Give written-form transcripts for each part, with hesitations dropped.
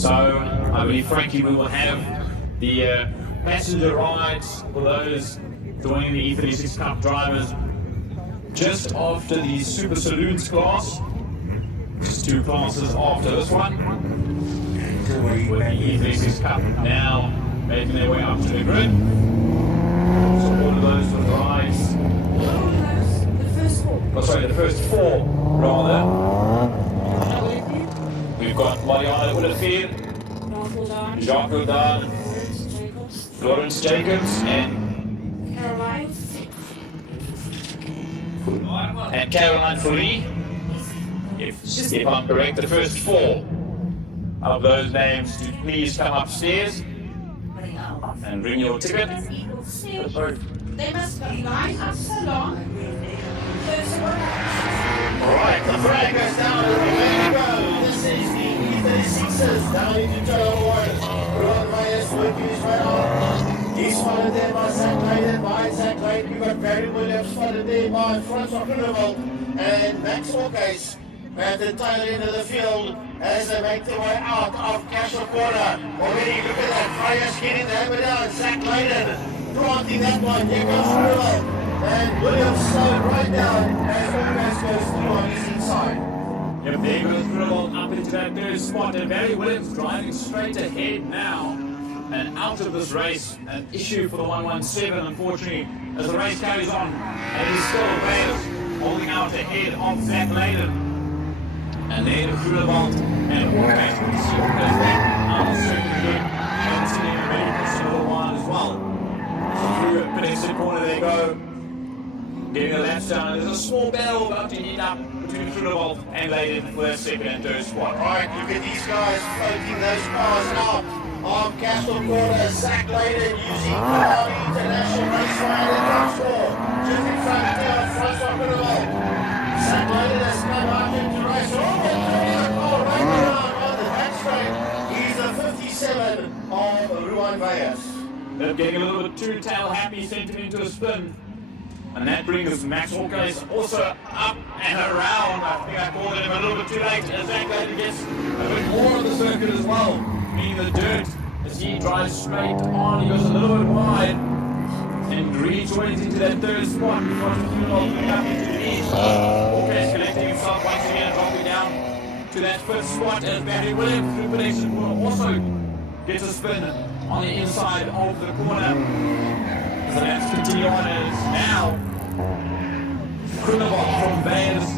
So I believe, Frankie, we will have the passenger rides for those joining the E36 Cup drivers just after the Super Saloons class. Just 2 classes after this one. With the E36 Cup now making their way up to the grid. So all of those with rides. Oh, sorry, the first 4 rather. We've got Mariana Ulefir, Jacques Godin, Florence Jacobs, and Caroline Fourie. If I'm correct, the first 4 of those names to please come upstairs and bring your ticket. They must be line up so long. Alright, the flag goes down and away we go. This is the E36ers down into turn 1. Ron Myers working his way on. He's followed there by Zach Layden. Behind Zach Layden, we've got Barry Williams followed there by Francois Groenewald and Max Hawkins at the tail end of the field as they make their way out of Castle Corner. Already look at that, Fryers getting the hammer down. Zach Layden planting that one. Here goes Groenewald. And Williams slowed right down as Hawkins goes through on his inside. Yep, there goes Groenewald up into that 3rd spot, and Barry Williams driving straight ahead now. And out of this race, an issue for the 117, unfortunately, as the race carries on. And he's still Wales holding out ahead of Zach Layden. And then Groenewald and Hawkins, we see Hawkins back out of circuit good. And sitting in ready for some little while as well. So through a pedestrian corner they go. Getting the laps down, and there's a small battle about to heat up between Groenewald and Layden for that 2nd and 3rd spot. Right, look at these guys floating those cars out of Castle Corner. Zach Layden using Crown International Raceway and Transport. Just in front there, Francois Groenewald. Zach Layden has come out into race. Oh, right around on the back straight. He's the 57 of Ruan Valles. They're getting a little bit too tail happy, sent him into a spin. And that brings Max Hawkins also up and around. I think I called him a little bit too late as Zach Layden gets a bit more of the circuit as well. Meaning the dirt as he drives straight on. He goes a little bit wide and rejoins into that 3rd spot before Groenewald coming up into the lead. Hawkins collecting himself once again, dropping down to that 5th spot as Barry Williams through connection will also gets a spin on the inside of the corner. So let's continue on as now Groenewald from Valles,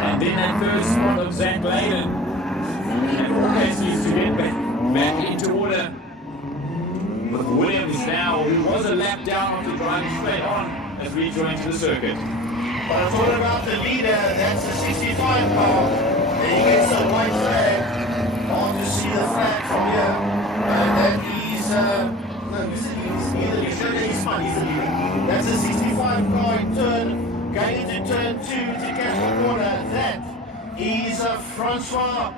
and then that 3rd spot of Zach Layden. And Hawkins needs to get back into order with Williams now, who was a lap down after driving straight on as we join to the circuit. But what about the leader? That's the 65 car. Then he gets the white flag. On to see the flag from here. And then he's he's the leader. That's a 65 car in turn, going into turn 2 to Castle Corner. That is Francois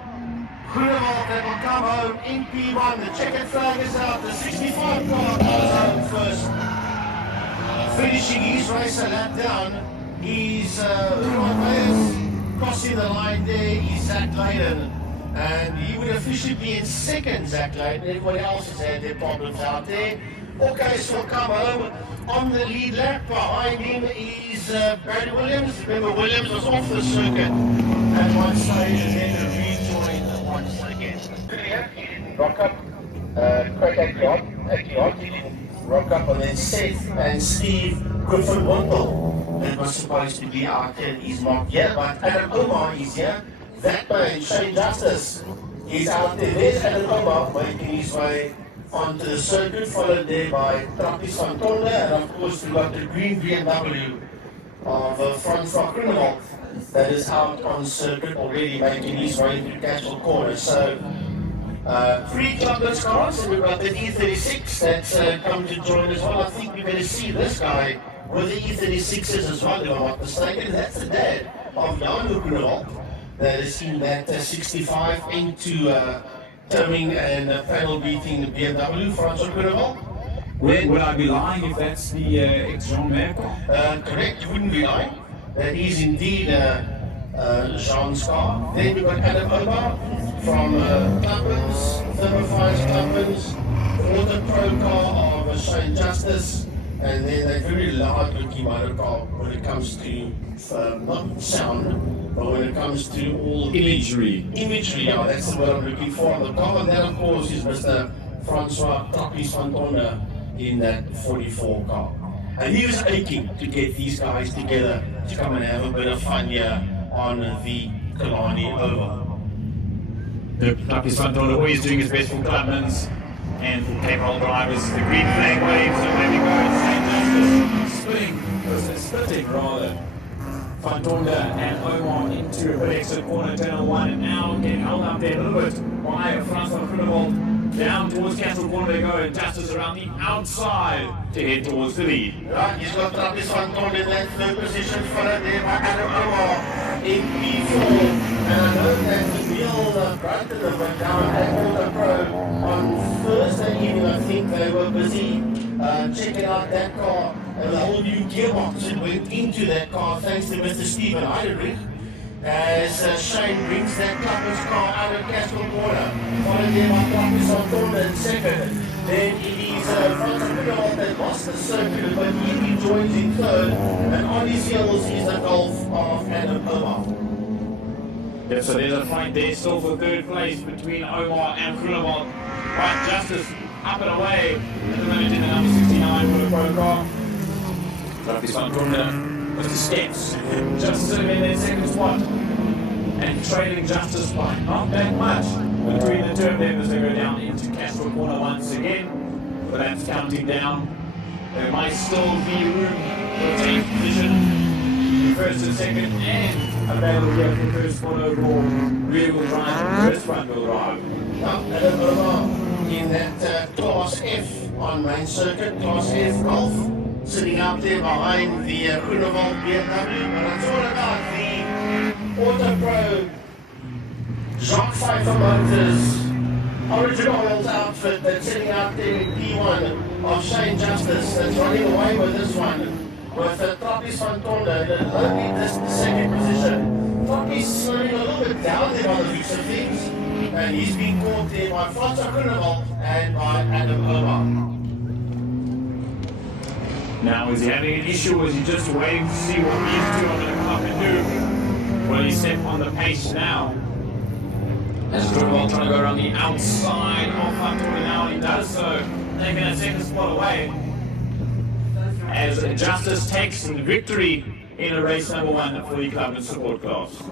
Groenewald that will come home in P1. The checkered flag is out. The 65 car goes home first. Finishing his race a lap down, he's Ruan Valles. Crossing the line there is Zach Layden. And he would officially be in 2nd, Zach Layden. Everybody else has had their problems out there. Hawkins will come home on the lead lap. Behind him is Barry Williams. Remember, Williams was off the circuit at one stage and then rejoined once again. Rock up, Craig Akion, rock up, and then Seth and Steve Griffin-Wimple. That was supposed to be out there. He's not here, but Adam Omar is here. That man, Shane Justice, he's out there. There's Adam Omar making his way onto the circuit, followed there by Trappis van Tonder, and of course we've got the green BMW of Francois Groenewald that is out on circuit already making his way to Castle Corner. So 3 Clubmans cars, and we've got the E36 that's come to join as well. I think we're going to see this guy with the E36s as well, if I'm not mistaken. That's the dad of Jan Groenewald that has seen that 65 into towing and panel beating the BMW, Francois Groenewald. Would I be lying if that's the ex-Jean Merkel? Correct, you wouldn't be lying. That is indeed Jean's car. Then we've got Adam Omar from Clubmans, Thermophiles Clubmans, Auto Pro car of Shane Justice, and then a very loud looking motor car when it comes to not sound, but when it comes to all Imagery. Imagery, yeah, that's what I'm looking for on the car. And that, of course, is Mr. Francois Tapis van Tonne in that 44 car. And he was aching to get these guys together to come and have a bit of fun here on the Kalani Oval. The Tapis van Tonne always doing his best for Clubmans and for Helldrivers. The green flag waves, and there we go. Splitting rather. Van Tonne and Omar into a big exit corner, turn one, and now getting held up there a little bit by Francois Groenewald. Down towards Castle Corner they go, and Justice around the outside to head towards the lead. Right, he's got Tapis van Tonne in that third position, followed there by Adam Omar in P4. And I know that Neil Brunton went down at Auto Pro on Thursday evening. I think they were busy checking out that car and the whole new gearbox that went into that car, thanks to Mr. Stephen Heiderich. As Shane brings that Clubman's car out of Castle Corner, followed there by Tapis van Tonne in second. Then it is Francois Groenewald that lost the circuit, but he joins in third, and on his heels is the Golf of Adam Omar. Yeah, so there's a fight there still for third place between Omar and Groenewald. Right, Justice up and away at the moment in the number 69 for the pro car. Tapis van Tonne with the steps, just sitting in their second spot and trailing Justice by not that much between the two of them as they go down into Castle Corner once again. But that's counting down. There might still be room for 10th position, first and second, and available here for first spot overall. Rear wheel drive, first front wheel drive. Adam Omar in that Class F on main circuit, Class F Golf, sitting out there behind the Groenewald BMW, but it's all about the Auto Pro Jacques Pfeiffer Motors original oils outfit that's sitting out there in P1 of Shane Justice that's running away with this one with Tapis van Tonne in only this second position. Tapis slowing a little bit down there by the looks of things, and he's being caught there by Francois Groenewald and by Adam Omar. Now, is he having an issue or is he just waiting to see what these two are going to come up and do? Well, he's set on the pace now. As Groenewald trying to go around the outside of Van Tonne now, he does so, taking that second spot away. As Justice takes the victory in a race number one for the Clubman support class.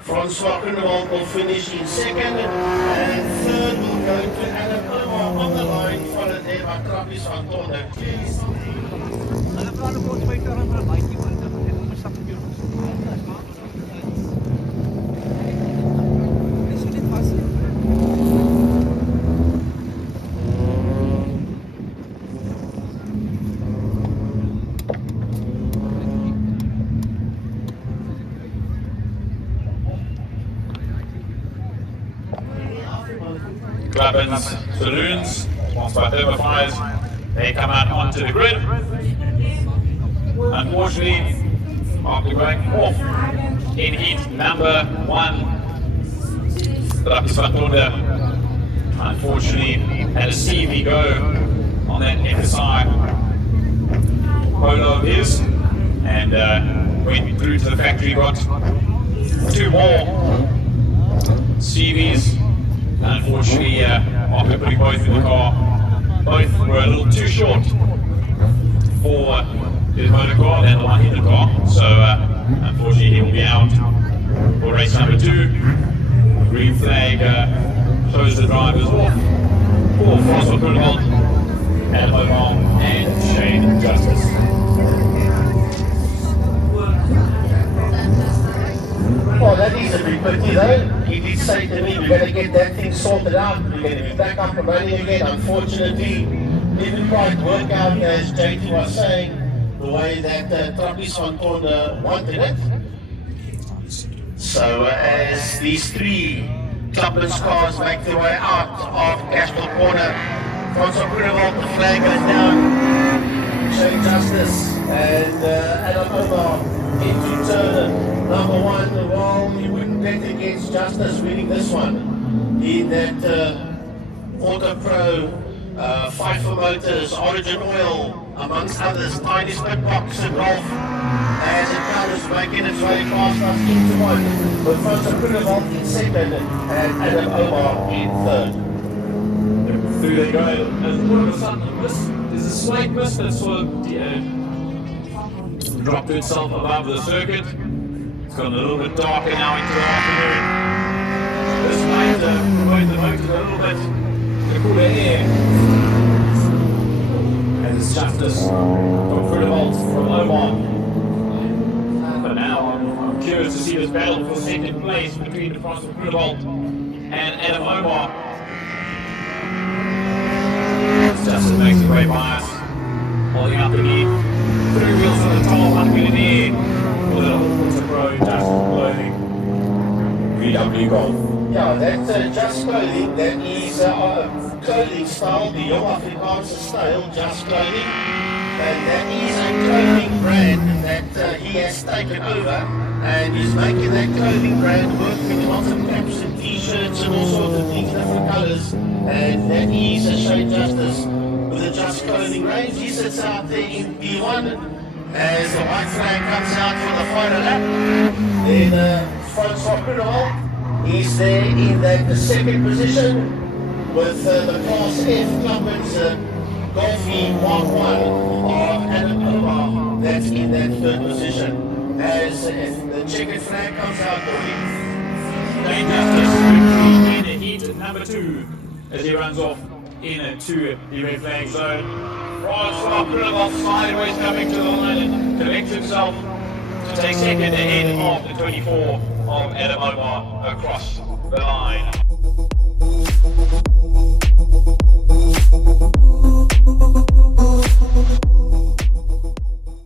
Francois Groenewald will finish in second, and third will go to Adam Omar on the line, followed there by Tapis van Tonne. Clubman's Saloons, sponsored by Thermophiles, they come out onto the grid. Unfortunately, after going off in heat number one, Tapis van Tonne unfortunately had a CV go on that FSI polo of his and went through to the factory, got two more CVs. Unfortunately, after putting both in the car, both were a little too short for his motor car and the one in the car. So, unfortunately, he will be out for race number two. Green flag closed the drivers off for Francois Groenewald, Adam Omar, and Shane Justice. Well, that is a bit pity though. He did say to me, we're going to get that thing sorted out, we're going to be back up and running again. Unfortunately, it didn't quite work out as JT was saying, the way that Tapis van Tonne wanted it. So as these three Clubman's cars make their way out of Castle Corner, Francois Groenewald, the flag goes down, Shane Justice and Adam Omar into turn number one. Well, you wouldn't bet against Justice winning this one. In that Auto Pro, FIFA Motors, Origin Oil, amongst others, Tiny Split Box and Golf, as it comes making its way past us into one, with Francois Groenewald in second and Adam Omar in third. Through they go, and all of a sudden there's a slight mist that sort of dropped itself above the circuit. It's gotten a little bit darker now into the afternoon. This might promote the motors a little bit to cooler air. And it's Justice from Groenewald from Omar. But now I'm curious to see this battle for second place between the Francois Groenewald and Adam Omar. Justice makes his way by us, holding up the lead. 3 wheels on the top, 1 wheel in the air. With an Auto Pro Justice clothing. VW Golf. Yeah, that's Just Clothing. That is clothing style, the Young Afrikaanse style, Just Clothing. And that is a clothing brand that he has taken over. And he's making that clothing brand work with lots of caps and t-shirts and all sorts of things, different colours. And that is a Shane Justice with a Just Clothing range. He sits out there in P1 as the white flag comes out for the final lap. Then Francois Groenewald is there in the second position with the Class F Clubmans Golfie Mark 1 of Adam Omar. That's in that third position as the checkered flag comes out for him. Shane Justice in the heat number 2 as he runs off into the red flag zone. Francois Groenewald sideways coming to the line and collects himself to take second ahead of the 24 of Adam Omar across the line.